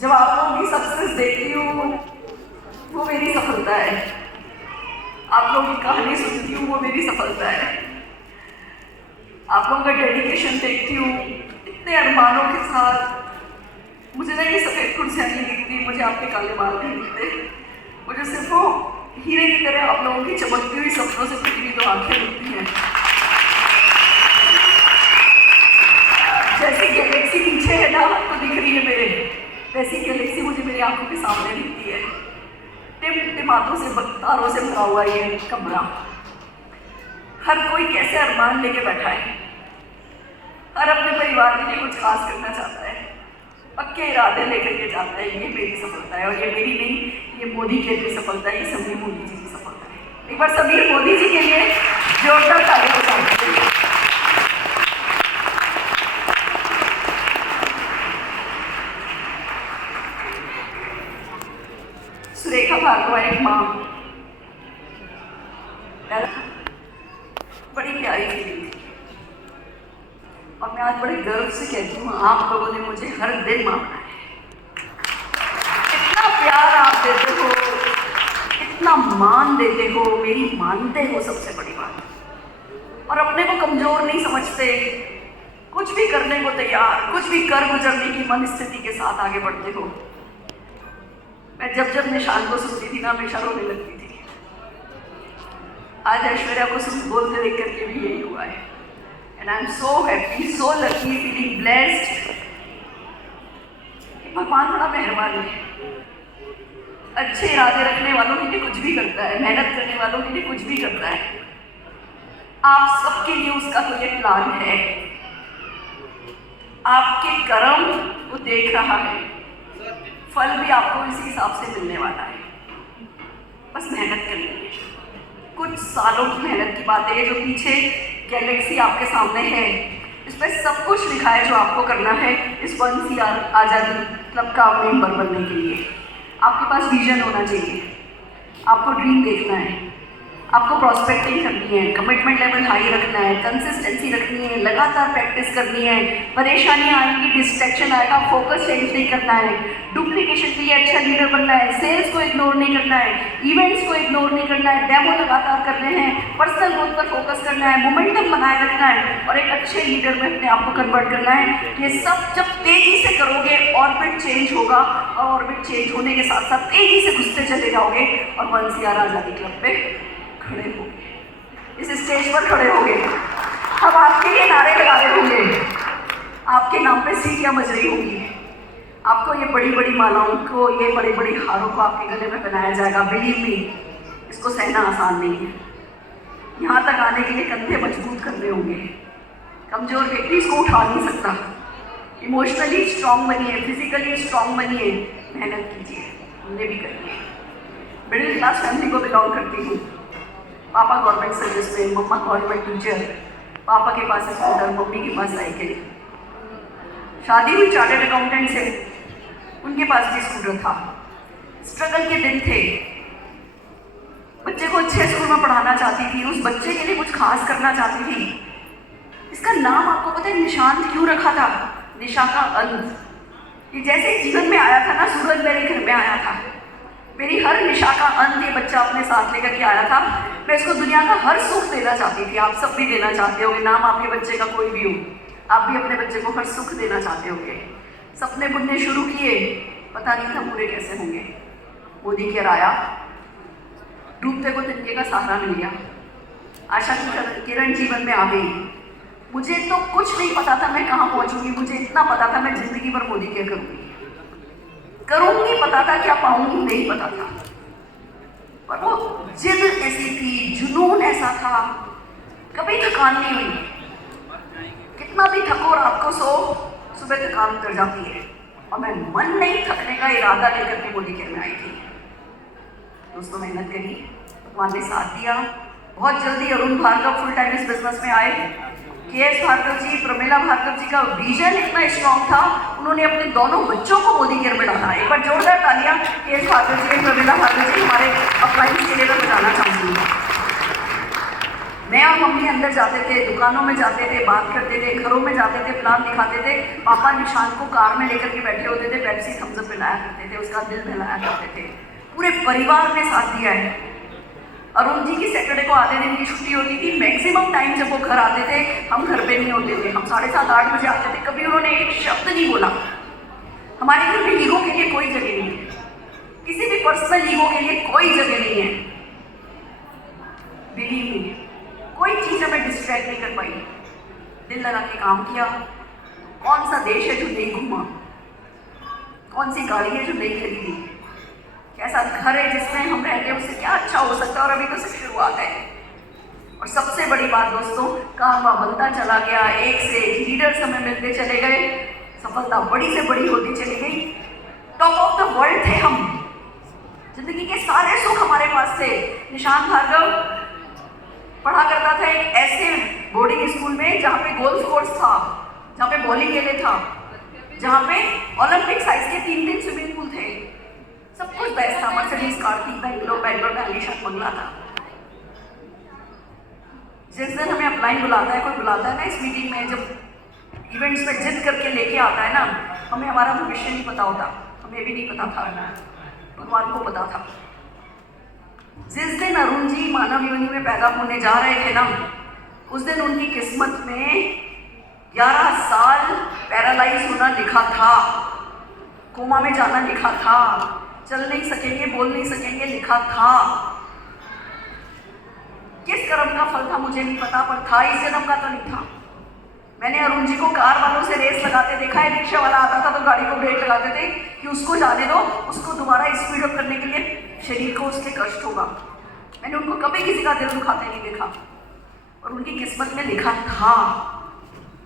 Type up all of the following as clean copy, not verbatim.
जब आप लोगों की सक्सेस देखती हूँ वो मेरी सफलता है, आप लोगों की कहानी सुनती हूँ वो मेरी सफलता है, आप लोगों का डेडिकेशन देखती हूँ इतने अरमानों के साथ। मुझे ना ये सफ़ेद कुर्सियाँ नहीं दिखती, मुझे आपके काले बाल नहीं दिखते, मुझे सिर्फ वो हीरे की तरह आप लोगों की चमकती हुई सपनों से भरी हुई दो आंखें दिखती हैं। जैसी गैलेक्सी पीछे है ना तो दिख रही है मेरे, वैसी गैलेक्सी मुझे मेरी आंखों के सामने दिखती है। टिमटिमातों से तारों से भरा हुआ ये कमरा, हर कोई कैसे अरमान लेके बैठा है, हर अपने परिवार के लिए कुछ खास करना चाहता है, पक्के इरादे लेकर के जाता है। ये मेरी सफलता है, और ये मेरी नहीं, ये मोदी के लिए सफलता है, ये समीर मोदी जी की सफलता है। एक बार समीर मोदी जी के लिए जोरदार ताली बजाइए। सुरेखा भार्गव एक माँ, बड़ी प्यारी फीलिंग थी, और मैं आज बड़े गर्व से कहती हूँ आप लोगों ने मुझे हर दिन माँ बनाया है। इतना प्यार आप देते हो, इतना मान देते हो, मेरी मानते हो, सबसे बड़ी बात, और अपने को कमजोर नहीं समझते, कुछ भी करने को तैयार, कुछ भी कर गुजरने की मन स्थिति के साथ आगे बढ़ते हो। मैं जब निशान को सुनती थी ना हमेशा रोने लगती थी। आज ऐश्वर्या को बोलते देख करके भी यही हुआ है। And I am so happy, so lucky, feeling blessed. भगवान बड़ा मेहरबान है, अच्छे इरादे रखने वालों के लिए कुछ भी करता है, मेहनत करने वालों के लिए कुछ भी करता है। आप सबके लिए उसका कोई एक प्लान है, आपके कर्म वो देख रहा है, फल भी आपको इसी हिसाब से मिलने वाला है। बस मेहनत करनी है, कुछ सालों की मेहनत की बात है। जो पीछे गैलेक्सी आपके सामने है, इसमें सब कुछ लिखा है जो आपको करना है इस 1CR आज़ादी क्लब का मेंबर बनने के लिए। आपके पास विजन होना चाहिए, आपको ड्रीम देखना है, आपको प्रॉस्पेक्टिंग करनी है, कमिटमेंट लेवल हाई रखना है, कंसिस्टेंसी रखनी है, लगातार प्रैक्टिस करनी है। परेशानियाँ आएंगी, डिस्ट्रैक्शन आएगा, फोकस चेंज नहीं करना है, डुप्लीकेशन के लिए अच्छा लीडर बनना है, सेल्स को इग्नोर नहीं करना है, इवेंट्स को इग्नोर नहीं करना है, डेमो लगातार करने हैं, पर्सनल ग्रोथ पर फोकस करना है, मोमेंटम बनाए रखना है, और एक अच्छे लीडर में अपने आप को कन्वर्ट करना है। ये सब जब तेजी से करोगे ऑर्बिट चेंज होगा, और ऑर्बिट चेंज होने के साथ साथ तेजी से घुसते चले जाओगे, और 1CR आज़ादी क्लब पे खड़े होंगे, इस स्टेज पर खड़े होंगे। हम आपके लिए नारे लगा रहे होंगे, आपके नाम पे सीटियां बज रही होंगी, आपको ये बड़ी बड़ी मालाओं को, ये बड़ी बड़ी हारों को आपके गले में पहनाया जाएगा। बिलीव मी, इसको सहना आसान नहीं है। यहाँ तक आने के लिए कंधे मजबूत करने होंगे, कमजोर व्यक्ति इसको उठा नहीं सकता। इमोशनली स्ट्रांग बनिए, फिजिकली स्ट्रांग बनिए, मेहनत कीजिए, हमने भी करनी है। मिडिल क्लास फैमिली को बिलोंग करती हूँ, पापा गवर्नमेंट सर्विस में, मम्मा गवर्नमेंट टीचर, पापा के पास स्कूटर, मम्मी के पास साइकिल। शादी हुई चार्टर्ड अकाउंटेंट से, उनके पास भी स्कूटर था। स्ट्रगल के दिन थे, बच्चे को अच्छे स्कूल में पढ़ाना चाहती थी, उस बच्चे के लिए कुछ खास करना चाहती थी। इसका नाम आपको पता है निशांत क्यों रखा था? निशा का अंत। ये जैसे जीवन में आया था ना, सूरज मेरे घर में आया था, मेरी हर निशा का अंत ये बच्चा अपने साथ लेकर के आया था। मैं इसको दुनिया का हर सुख देना चाहती थी, आप सब भी देना चाहते होंगे, नाम आपके बच्चे का कोई भी हो, आप भी अपने बच्चे को हर सुख देना चाहते होंगे। सपने बुनने शुरू किए, पता नहीं था पूरे कैसे होंगे। मोदी केयर आया, डूबते को तिनके का सहारा मिल गया, आशा की किरण जीवन में आ गई। मुझे तो कुछ नहीं पता था मैं कहाँ पहुँचूंगी, मुझे इतना पता था मैं जिंदगी भर मोदी केयर करूँगी, पता था क्या पाऊंगी नहीं पता था, पर वो जिद ऐसी थी, जुनून ऐसा था, कभी थकान नहीं हुई। कितना भी थको रात को सो, सुबह थकान उतर जाती है, और मैं मन नहीं थकने का इरादा लेकर के मोदी केयर में आई थी। दोस्तों मेहनत करी, भगवान ने साथ दिया। बहुत जल्दी अरुण भार्गव फुल टाइम इस बिजनेस में आए। KS भार्गव जी, प्रमिला भार्गव जी का विजन इतना स्ट्रॉन्ग था, उन्होंने अपने दोनों बच्चों को मोदी केयर में डाला। एक बार जोरदार तालियां KS भार्गव जी, प्रमिला भार्गव जी, हमारे अपलाइंस के लिए मैं बताना चाहूँगी। मैं और मम्मी अंदर जाते थे, दुकानों में जाते थे, बात करते थे, घरों में जाते थे, प्लान दिखाते थे। पापा निशान को कार में लेकर के बैठे होते थे, पेप्सी थम्स अप पिलाया करते थे, उसका दिल बहलाया करते थे। पूरे परिवार ने साथ दिया है। अरुण जी की सैटरडे को आधे दिन की छुट्टी होती थी। मैक्सिमम टाइम जब वो घर आते थे, हम घर पे नहीं होते थे, हम 7:30-8 बजे आते थे। कभी उन्होंने एक शब्द नहीं बोला। हमारे घर में ईगो के लिए कोई जगह नहीं है, किसी भी पर्सनल ईगो के लिए कोई जगह नहीं है। बिलीव मी, कोई चीज हमें डिस्ट्रैक्ट नहीं कर पाई। दिल लगा के काम किया। कौन सा देश है जो नहीं घूमा, कौन सी गाड़ी है जो नहीं खरीदी, कैसा घर है जिसमें हम रहते हैं, उससे क्या अच्छा हो सकता है। और अभी तो सिर्फ शुरुआत है। और सबसे बड़ी बात दोस्तों, काम बनता चला गया, एक से एक लीडर्स हमें मिलते चले गए, सफलता बड़ी से बड़ी होती चली गई। टॉप ऑफ द वर्ल्ड थे हम, जिंदगी के सारे सुख हमारे पास थे। निशान भार्गव पढ़ा करता था एक ऐसे बोर्डिंग स्कूल में जहाँ पे गोल्फ कोर्स था, जहाँ पे बॉलिंग एरिया था, जहाँ पे ओलंपिक साइज के 3 स्विमिंग पूल थे, सब कुछ बेस्ट था। मर्सिडीज कार थी, बैंगलोर में आलीशान बंगला था। जिस दिन हमें अपलाइन बुलाता है, कोई बुलाता है ना इस मीटिंग में, जब इवेंट्स में जिद करके लेके आता है ना, हमें हमारा भविष्य नहीं पता होता, हमें भी नहीं पता था, भगवान को पता था। जिस दिन अरुण जी मानव योनि में पैदा होने जा रहे थे ना, उस दिन उनकी किस्मत में 11 साल पैरालाइज होना लिखा था, कोमा में जाना लिखा था, चल नहीं सकेंगे, बोल नहीं सकेंगे लिखा था। किस कर्म का फल था मुझे नहीं पता, पर था इस जन्म का तो नहीं था। मैंने अरुण जी को कार वालों से रेस लगाते देखा है। रिक्शा वाला आता था तो गाड़ी को ब्रेक लगाते थे कि उसको जाने दो, उसको दोबारा स्पीड अप करने के लिए शरीर को उसके कष्ट होगा। मैंने उनको कभी किसी का दिल दुखाते नहीं देखा, और उनकी किस्मत में लिखा था।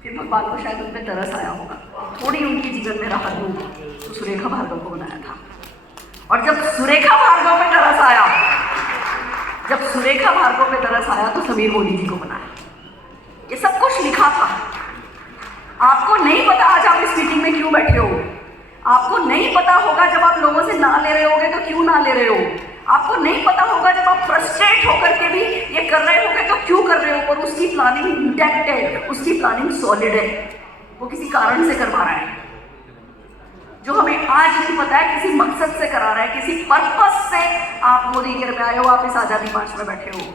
फिर भगवान को शायद उन पर तरस आया होगा, थोड़ी उनकी जीवन में राहत दूँ, तो सुरेखा भार्गव को बनाया था। और जब सुरेखा भार्गव पे तरस आया, जब सुरेखा भार्गव पे तरस आया तो समीर मोदी जी को बनाया। ये सब कुछ लिखा था। आपको नहीं पता आज आप इस मीटिंग में क्यों बैठे हो, आपको नहीं पता होगा जब आप लोगों से ना ले रहे होगे तो क्यों ना ले रहे हो, आपको नहीं पता होगा जब आप फ्रस्ट्रेट होकर के भी ये कर रहे होगे तो क्यों कर रहे हो। पर उसकी प्लानिंग इंटैक्ट है, उसकी प्लानिंग सॉलिड है, वो किसी कारण से करवा रहा है। जो हमें आज नहीं पता है, किसी मकसद से करा रहा है, किसी पर्पस से आप मोदी घर में आए हो, आप इस आज़ादी मार्च में बैठे हो।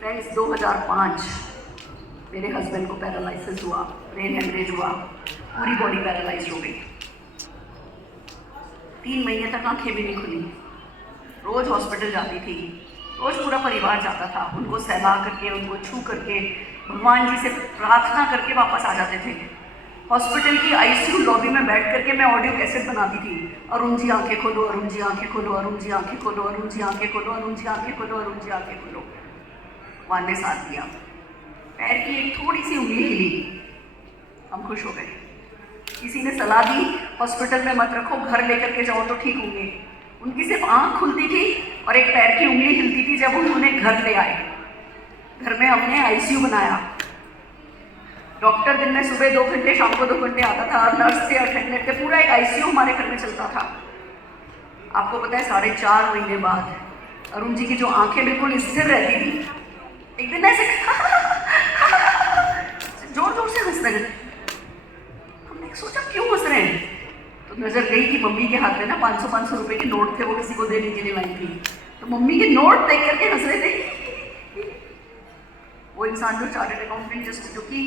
फ्रेंड्स, 2005 मेरे हस्बैंड को पैरालाइसिस हुआ, ब्रेन हेमरेज हुआ, पूरी बॉडी पैरालाइज हो गई। 3 महीने तक आंखें भी नहीं खुली। रोज हॉस्पिटल जाती थी, रोज पूरा परिवार जाता था, उनको सहला करके, उनको छू करके, भगवान जी से प्रार्थना करके वापस आ जाते थे। हॉस्पिटल की आईसीयू लॉबी में बैठ करके मैं ऑडियो कैसेट बनाती थी, अरुण जी आंखें खोलो, अरुण जी आंखें खोलो, अरुण जी आंखें खोलो, अरुण जी आंखें खोलो, अरुण जी आंखें खोलो, अरुण जी आंखें खोलो। भगवान ने साथ दिया। पैर की एक थोड़ी सी उंगली हिली, हम खुश हो गए। किसी ने सलाह दी हॉस्पिटल में मत रखो, घर लेकर के जाओ तो ठीक होंगे। उनकी सिर्फ आंख खुलती थी और एक पैर की उंगली हिलती थी जब उन्होंने घर ले आए। घर में हमने आईसीयू बनाया। डॉक्टर दिन में सुबह 2 घंटे, शाम को 2 घंटे आता था, नर्स थे, अटेंडेंट थे, पूरा एक आईसीयू हमारे घर में चलता था। आपको पता है 4.5 महीने बाद अरुण जी की जो आंखें बिल्कुल स्थिर रहती थी, एक दिन ऐसे जोर जोर से हंस रहे। हमने सोचा क्यों हंस रहे हैं, तो नजर गई कि मम्मी के हाथ में ना 500 रुपए के नोट थे, वो किसी को देने के लिए लाई थी। तो मम्मी के नोट देख करके हंस रहे थे। वो इंसान जो चार्टर्ड अकाउंटेंट, जो कि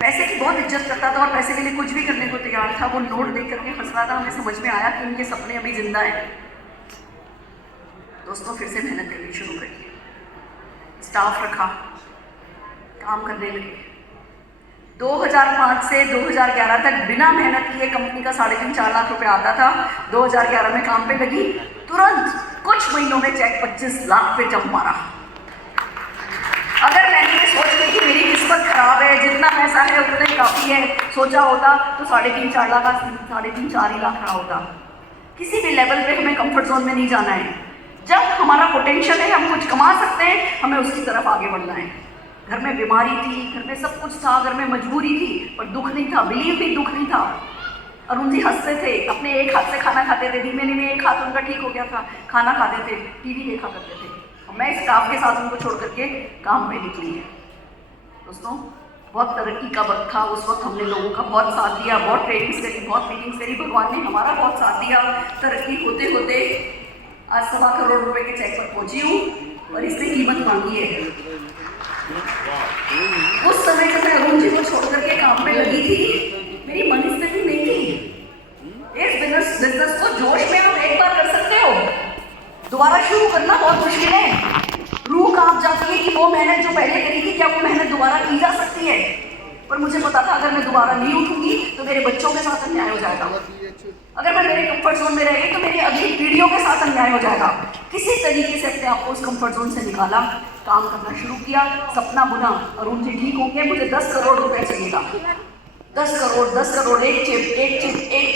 पैसे की बहुत इज्जत करता था और पैसे के लिए कुछ भी करने को तैयार था, वो नोट देख करके हंस रहा था। हमें समझ में आया कि उनके सपने अभी जिंदा हैं। दोस्तों, फिर से मेहनत करनी शुरू करी, स्टाफ रखा, काम करने लगे। 2005 से 2011 तक बिना मेहनत किए कंपनी का 3.5-4 लाख रुपए आता था। 2011 में काम पे लगी, तुरंत कुछ महीनों में चेक 25 लाख पे जम मारा। अगर मैंने ये सोच ली कि मेरी किस्मत खराब है, जितना पैसा है उतना ही काफ़ी है, सोचा होता तो 3.5-4 लाख, 3.5-4 ही लाख रहा होता। किसी भी लेवल पे हमें कंफर्ट जोन में नहीं जाना है। जब हमारा पोटेंशियल है, हम कुछ कमा सकते हैं, हमें उसकी तरफ आगे बढ़ना है। घर में बीमारी थी, घर में सब कुछ था, घर में मजबूरी थी, पर दुख नहीं था, बिलीव भी दुख नहीं था। अरुण जी हंसते थे, अपने एक हाथ से खाना खाते थे, धीमे धीमे एक हाथ उनका ठीक हो गया था, खाना खाते थे, टीवी देखा करते थे। और मैं स्टाफ के साथ उनको छोड़ करके काम पे निकली है। दोस्तों, बहुत तरक्की का वक्त था, उस वक्त हमने लोगों का बहुत साथ दिया, बहुत ट्रेनिंग्स करी, बहुत मीटिंग्स करी, भगवान ने हमारा बहुत साथ दिया। तरक्की होते होते आज 1.25 करोड़ रुपए के चेक पर पहुंची हूँ और इसने कीमत मांगी है। उस समय जब मैं अरुण जी को छोड़ करके काम पे लगी थी, मेरी मनस्थिति नहीं थी। इस बिजनेस को जोश में आप एक बार कर सकते हो, दोबारा शुरू करना बहुत मुश्किल है। रूह कांप जाती है कि वो मेहनत जो पहले करी थी, क्या वो मेहनत दोबारा की जा सकती है। पर मुझे पता था अगर मैं दोबारा नहीं उठूंगी तो मेरे बच्चों के साथ अन्याय हो जाएगा। अगर मैं मेरे कंफर्ट जोन में रह गई तो मेरी अगली पीढ़ियों के साथ अन्याय हो जाएगा। किसी तरीके से अपने आप को उस कंफर्ट जोन से निकाला, काम करना शुरू किया, सपना बुना, अरुण जी ठीक होंगे, मुझे 10 करोड़ रुपए चाहिएगा। 10 करोड़, एक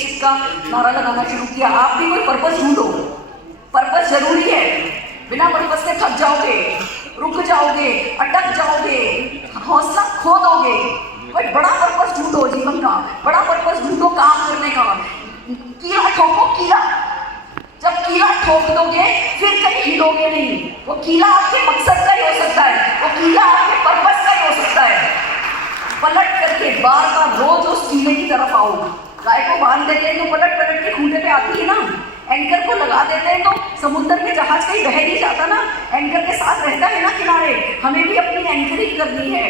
चिप का नारा लगाना शुरू किया। आप भी कोई पर्पस ढूंढो, पर्पस जरूरी है। बिना पर्पस के थक जाओगे, रुक जाओगे, अटक जाओगे, हौसला खो दोगे। कोई बड़ा पर्पस ढूंढो जीवन का, बड़ा पर्पस ढूंढो काम करने का। कीला ठोको, कीला। जब कीला ठोक दोगे फिर कहीं हिलोगे नहीं। वो कीला आपके मकसद का ही हो सकता है, वो कीला आपके पर्पस का ही हो सकता है। पलट करके बार बार रोज उस कीले की तरफ आओ। गाय को बांध देते हैं तो पलट पलट के खूंटे पे आती है ना। एंकर को लगा देते हैं तो समुद्र में जहाज कहीं बह नहीं जाता ना, एंकर के साथ रहता है ना किनारे। हमें भी अपनी एंकरिंग करनी है।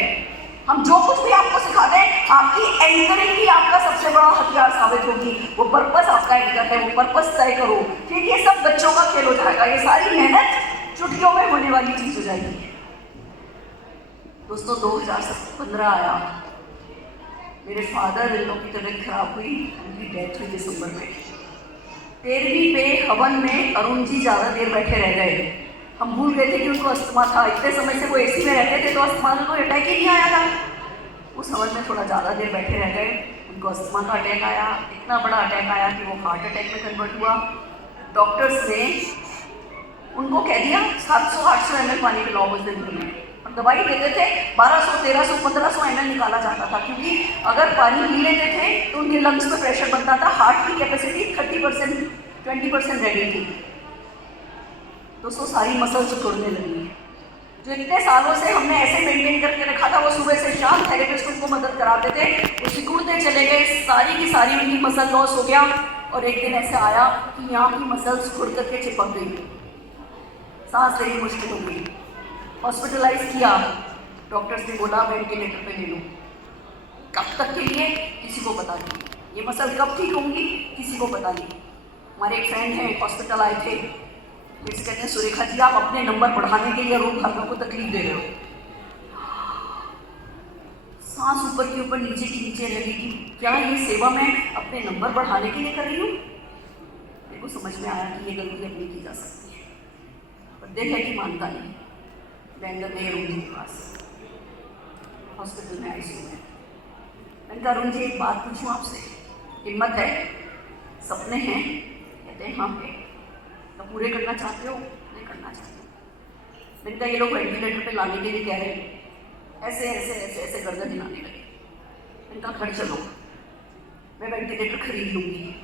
हम जो कुछ भी आपको सिखा दें, आपकी एंकरिंग ही आपका सबसे बड़ा हथियार साबित होगी। वो पर्पस आपका एंकर है, वो पर्पस तय करो, फिर ये सब बच्चों का खेल हो जाएगा। ये सारी मेहनत चुटकियों में होने वाली चीज हो जाएगी। दोस्तों, 2015 आया, मेरे फादर इन लोग की तबीयत खराब हुई, उनकी डेथ हुई दिसंबर में। 13वीं पे हवन में अरुण जी ज़्यादा देर बैठे रह गए। हम भूल गए थे कि उनको अस्थमा था। इतने समय से वो एसी में रहते थे तो अस्थमा में कोई अटैक ही नहीं आया था। उस हवन में थोड़ा ज़्यादा देर बैठे रह गए, उनको अस्थमा का अटैक आया। इतना बड़ा अटैक आया कि वो हार्ट अटैक में कन्वर्ट हुआ। डॉक्टर्स ने उनको कह दिया 700-800 ml पानी पिलाओ उस दिन में। और दवाई देते थे 1200, 1300, 1500 ml निकाला जाता था, क्योंकि अगर पानी पी लेते थे तो उनके लंग्स में प्रेशर बनता था। हार्ट की कैपेसिटी 30%, 20% रह गई थी। दोस्तों, सारी मसल्स तोड़ने लगी। जो इतने सालों से हमने ऐसे मेंटेन करके रखा था, वो सुबह से शाम थेरेपिस्ट उनको मदद कराते थे, वो सिकुड़ते चले गए। सारी की सारी उनकी मसल लॉस हो गया। और एक दिन ऐसे आया कि यहाँ की मसल्स खुड़ करके चिपक गई, सांस लेनी मुश्किल हो गई। हॉस्पिटलाइज किया, डॉक्टर्स ने बोला वेंटिलेटर पे ले लो। कब तक के लिए किसी को पता नहीं, ये मसल कब ठीक होंगी किसी को पता नहीं। हमारे एक फ्रेंड हैं, हॉस्पिटल आए थे, जिससे कहते हैं सुरेखा जी आप अपने नंबर बढ़ाने के लिए रोग भाग्यों को तकलीफ दे रहे हो। सांस ऊपर के ऊपर नीचे की नीचे रह गई कि क्या ये सेवा मैं अपने नंबर बढ़ाने के लिए कर रही हूँ। मेरे को समझ में आया कि ये गलती अब नहीं की जा सकती है, पर देख है कि मानता नहीं। बैंगलोर में अरुण जी के पास हॉस्पिटल में आईसीयू में। मैंने कहा अरुण जी एक बात पूछूं आपसे, हिम्मत है, सपने हैं? कहते हैं हाँ है। तो पूरे करना चाहते हो? नहीं करना चाहते हो। मैंने कहा ये लोग वेंटिलेटर पे लाने के लिए कह रहे हैं, ऐसे ऐसे ऐसे ऐसे गर्दन हिलाने लगे। मैंने कहा घर चलो, मैं वेंटिलेटर खरीद लूँगी,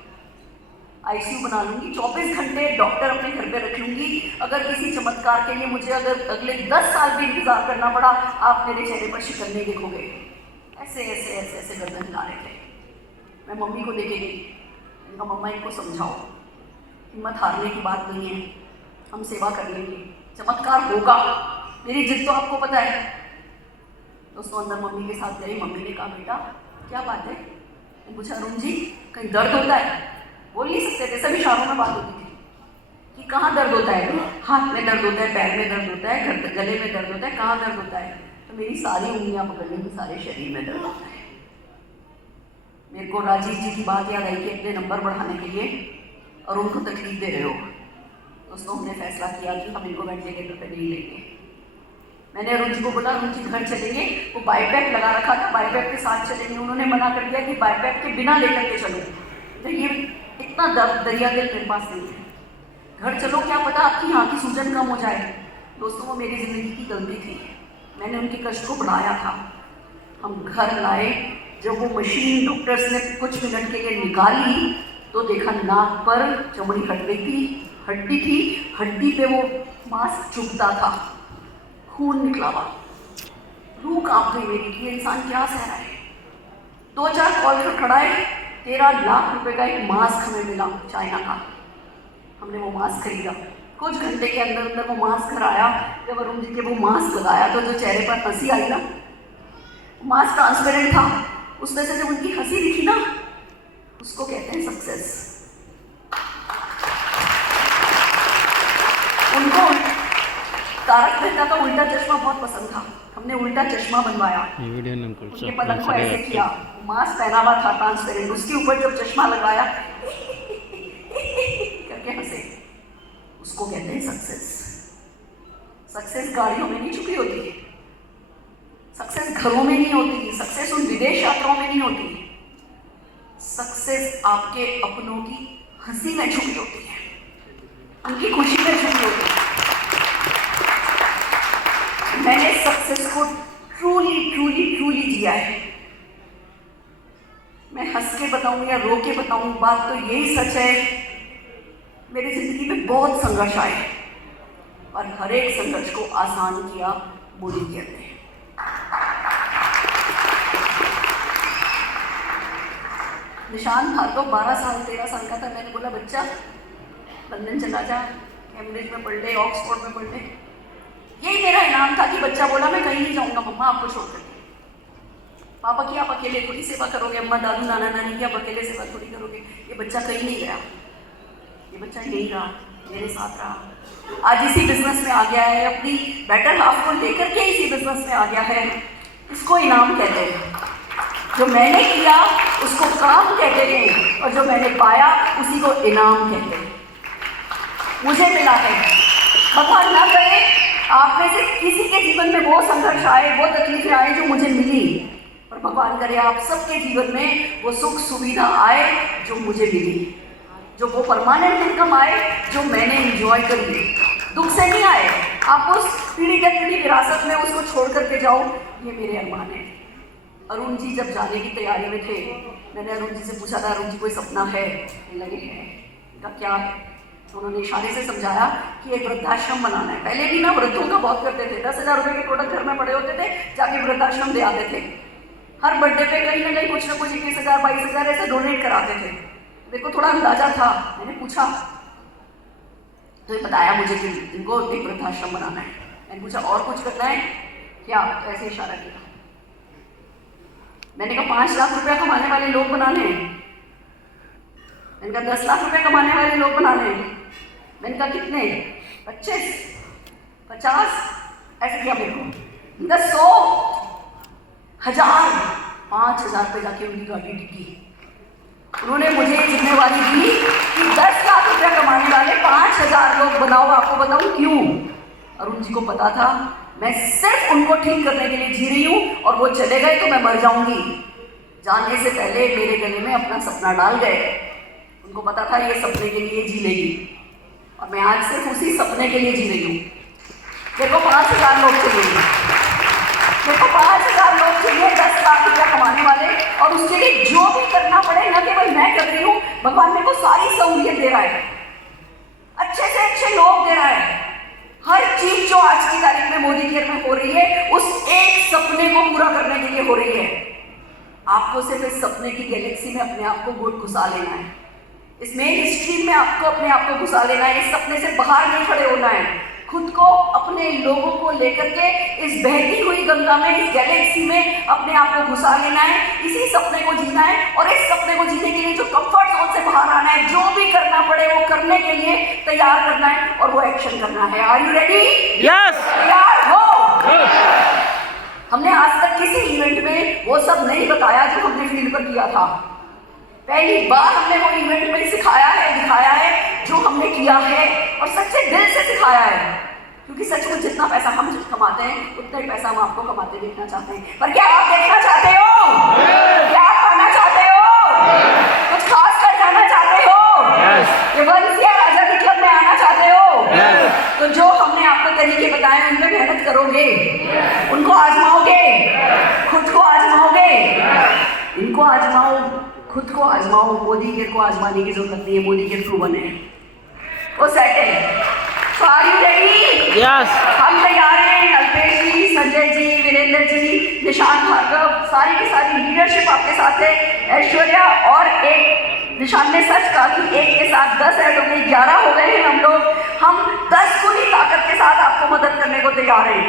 आईसीयू बना लूँगी, 24 घंटे डॉक्टर अपने घर पे रख लूँगी। अगर किसी चमत्कार के लिए मुझे अगर अगले 10 साल भी इंतजार करना पड़ा, आप मेरे चेहरे पर शिकन नहीं देखोगे। ऐसे ऐसे ऐसे ऐसे गर्दन हिला रहे थे। मैं मम्मी को लेके गई, इनका मम्मा इनको समझाओ, हिम्मत हारने की बात नहीं है, हम सेवा कर लेंगे, चमत्कार होगा, मेरी जिद तो आपको पता है। दोस्तों, अंदर मम्मी के साथ गई। मम्मी ने कहा बेटा क्या बात है? मैंने पूछा अरुण जी कहीं दर्द होता है? बोल नहीं सकते थे, सभी इशारों में बात होती थी कि कहाँ दर्द होता है, हाथ में दर्द होता है, पैर में दर्द होता है, गले में दर्द होता है, कहाँ दर्द होता है? तो मेरी सारी उंगलियां पकड़ने की, सारे शरीर में दर्द होता है। मेरे को राजीव जी की बात याद आई कि अपने नंबर बढ़ाने के लिए और उनको तकलीफ दे रहे हो। दोस्तों, हमने फैसला किया कि हम इनको वेंटिलेटर पर नहीं लेंगे। मैंने अरुण जी को बोला अरुण जी घर चलेंगे, वो बाईपैक लगा रखा था, बाईपैक के साथ चलेंगे। उन्होंने मना कर दिया कि बाईपैक के बिना लेकर के चलो। तो ये इतना दरिया दिल मेरे पास नहीं है, घर चलो, क्या पता आपकी यहाँ की सूजन कम हो जाए। दोस्तों, वो मेरी ज़िंदगी की गलती थी, मैंने उनके कष्ट को बढ़ाया था। हम घर लाए, जब वो मशीन डॉक्टर्स ने कुछ मिनट के लिए निकाली तो देखा नाक पर चमड़ी हट गई थी, हड्डी थी, हड्डी पे वो मांस चुभता था, खून निकला हुआ, रूह कांप गई मेरी कि इंसान क्या सह रहा है। 2-4 कॉल खड़खड़ाए, 13 लाख रुपए का एक मास्क हमें मिला चाइना का। हमने वो मास्क खरीदा, कुछ घंटे के अंदर अंदर वो मास्क घर आया। जब अरुण जी के वो मास्क लगाया तो जो चेहरे पर हंसी आई ना, मास्क ट्रांसपेरेंट था, उसमें से जब उनकी हंसी दिखी ना, उसको कहते हैं सक्सेस। उनको तारक मेहता का उल्टा चश्मा बहुत पसंद था, हमने उल्टा चश्मा बनवाया, उनके पलक को ऐसे किया, मास्क पहना हुआ था ट्रांसपेरेंट, उसके ऊपर जब चश्मा लगाया करके हंसे, उसको कहते हैं सक्सेस। सक्सेस गाड़ियों में नहीं छुपी होती है, सक्सेस घरों में नहीं होती, सक्सेस उन विदेश यात्राओं में नहीं होती, सक्सेस आपके अपनों की हंसी में छुपी होती है, उनकी खुशी में छुपी होती है। मैंने सक्सेस को ट्रूली जिया है। मैं हंस के बताऊं या रो के बताऊं, बात तो यही सच है, मेरी जिंदगी में बहुत संघर्ष आए और हर एक संघर्ष को आसान किया मोदी जी ने। निशान था तो 12-13 साल का था। मैंने बोला बच्चा लंदन चला जा, कैम्ब्रिज में पढ़ ले, ऑक्सफोर्ड में पढ़ ले। यही मेरा इनाम था कि बच्चा बोला मैं कहीं नहीं जाऊंगा मम्मा आपको छोड़ कर। पापा की आप अकेले थोड़ी सेवा करोगे, अम्मा दादू नाना नानी की आप अकेले सेवा थोड़ी करोगे। ये बच्चा कहीं नहीं गया, ये बच्चा यही रहा, मेरे साथ रहा। आज इसी बिजनेस में आ गया है, अपनी बेटर हाफ को लेकर के इसी बिजनेस में आ गया है। इसको इनाम कहते हैं। जो मैंने किया उसको काम कहते हैं और जो मैंने पाया उसी को इनाम कहते हैं। मुझे मिला है, भगवान ना करे आप में से किसी के जीवन में वो संघर्ष आए, वो तकलीफें आए जो मुझे मिली, और भगवान करे आप सबके जीवन में वो सुख सुविधा आए जो मुझे मिली, जो वो परमानेंट इनकम आए जो मैंने एंजॉय करी। दुख से नहीं आए, आप उस पीढ़ी दर पीढ़ी विरासत में उसको छोड़ करके जाओ, ये मेरे अरमान है। अरुण जी जब जाने की तैयारी में थे, मैंने अरुण जी से पूछा था अरुण जी कोई सपना है? लगे हैं, इनका क्या है? तो उन्होंने इशारे से समझाया कि एक वृद्धाश्रम बनाना है। पहले भी ना वृद्धों का बहुत करते थे, 10,000 रुपये के प्रोडक्ट घर में पड़े होते थे, जाके वृद्धाश्रम दे आते थे। हर बर्थडे पे कहीं ना कहीं कुछ ना कुछ 21,000 22,000 ऐसे डोनेट कराते थे। मेरे को थोड़ा अंदाजा था, मैंने पूछा तो ये बताया मुझे कि इनको एक वृद्धाश्रम बनाना है। मैंने पूछा और कुछ करना है क्या? तो ऐसे इशारा किया। मैंने कहा 5 लाख रुपया कमाने वाले लोग बनाने हैं। मैंने कहा 10 लाख रुपया कमाने वाले लोग बनाने हैं। मैंने कहा कितने? 25, 50, ऐसे किया मेरे को। 100, 1000, 5,000 पे जाके उनकी गाड़ी टिकी। उन्होंने मुझे जिम्मेवारी दी कि 10 लाख रुपया कमाने वाले 5,000 लोग बनाओ। आपको बताऊं क्यों? अरुण जी को पता था मैं सिर्फ उनको ठीक करने के लिए जी रही हूँ और वो चले गए तो मैं मर जाऊंगी। जाने से पहले मेरे गले में अपना सपना डाल गए। उनको पता था ये सपने के लिए जी लेगी और मैं आज सिर्फ उसी सपने के लिए जी रही हूँ। मेरे को 5,000 लोग चाहिए, मेरे को 5,000 लोग चाहिए 10 लाख रुपया कमाने वाले, और उसके लिए जो भी करना पड़े, न केवल मैं कर रही हूँ, भगवान मेरे को सारी सहूलियत दे रहा है, अच्छे से अच्छे लोग दे रहा है। हर चीज जो आज की तारीख में मोदी केयर में हो रही है उस एक सपने को पूरा करने के लिए हो रही है। आपको सिर्फ इस सपने की गैलेक्सी में अपने आप को घुसा लेना है, इस मेन स्ट्रीम में आपको अपने आप को घुसा लेना है। इस सपने से बाहर नहीं खड़े होना है, खुद को अपने लोगों को लेकर के इस बहती हुई गंगा में, इस गैलेक्सी में अपने आप को घुसा लेना है, इसी सपने को जीना है। और इस सपने को जीने के लिए जो कंफर्ट जोन से बाहर आना है, जो भी करना पड़े वो करने के लिए तैयार करना है और वो एक्शन करना है। Are you ready? यस। तैयार हो? हमने आज तक किसी इवेंट में वो सब नहीं बताया जो हमने फील्ड पर किया था। पहली बार हमने वो इवेंट में सिखाया है, दिखाया है जो हमने किया है, और सच्चे दिल से सिखाया है। क्योंकि सच में जितना पैसा हम कमाते हैं उतना ही पैसा हम आपको कमाते देखना चाहते हैं। पर क्या आप देखना चाहते हो? क्या आप पाना चाहते हो? कुछ खास कर जाना चाहते हो? ये वंशिया राजा के क्लब में आना चाहते हो? तो जो हमने आपको तरीके बताए उन पे मेहनत करोगे, उनको आजमाओगे, खुद को आजमाओगे, इनको आजमाओ, खुद को आजमाओ। मोदी केयर को आजमाने की जरूरत नहीं है, मोदी केयर प्रूवन है। वो सेट है। So are you ready? Yes. हम तैयार हैं। अल्पेश जी, संजय जी, वीरेंद्र जी, निशांत भार्गव, सारी की सारी लीडरशिप आपके साथ है। ऐश्वर्या और एक निशान ने सच कहा कि 1 के साथ 10 ऐड हो गई, 11 हो गए हैं हम लोग। हम 10 गुनी ताकत के साथ आपको मदद करने को तैयार हैं।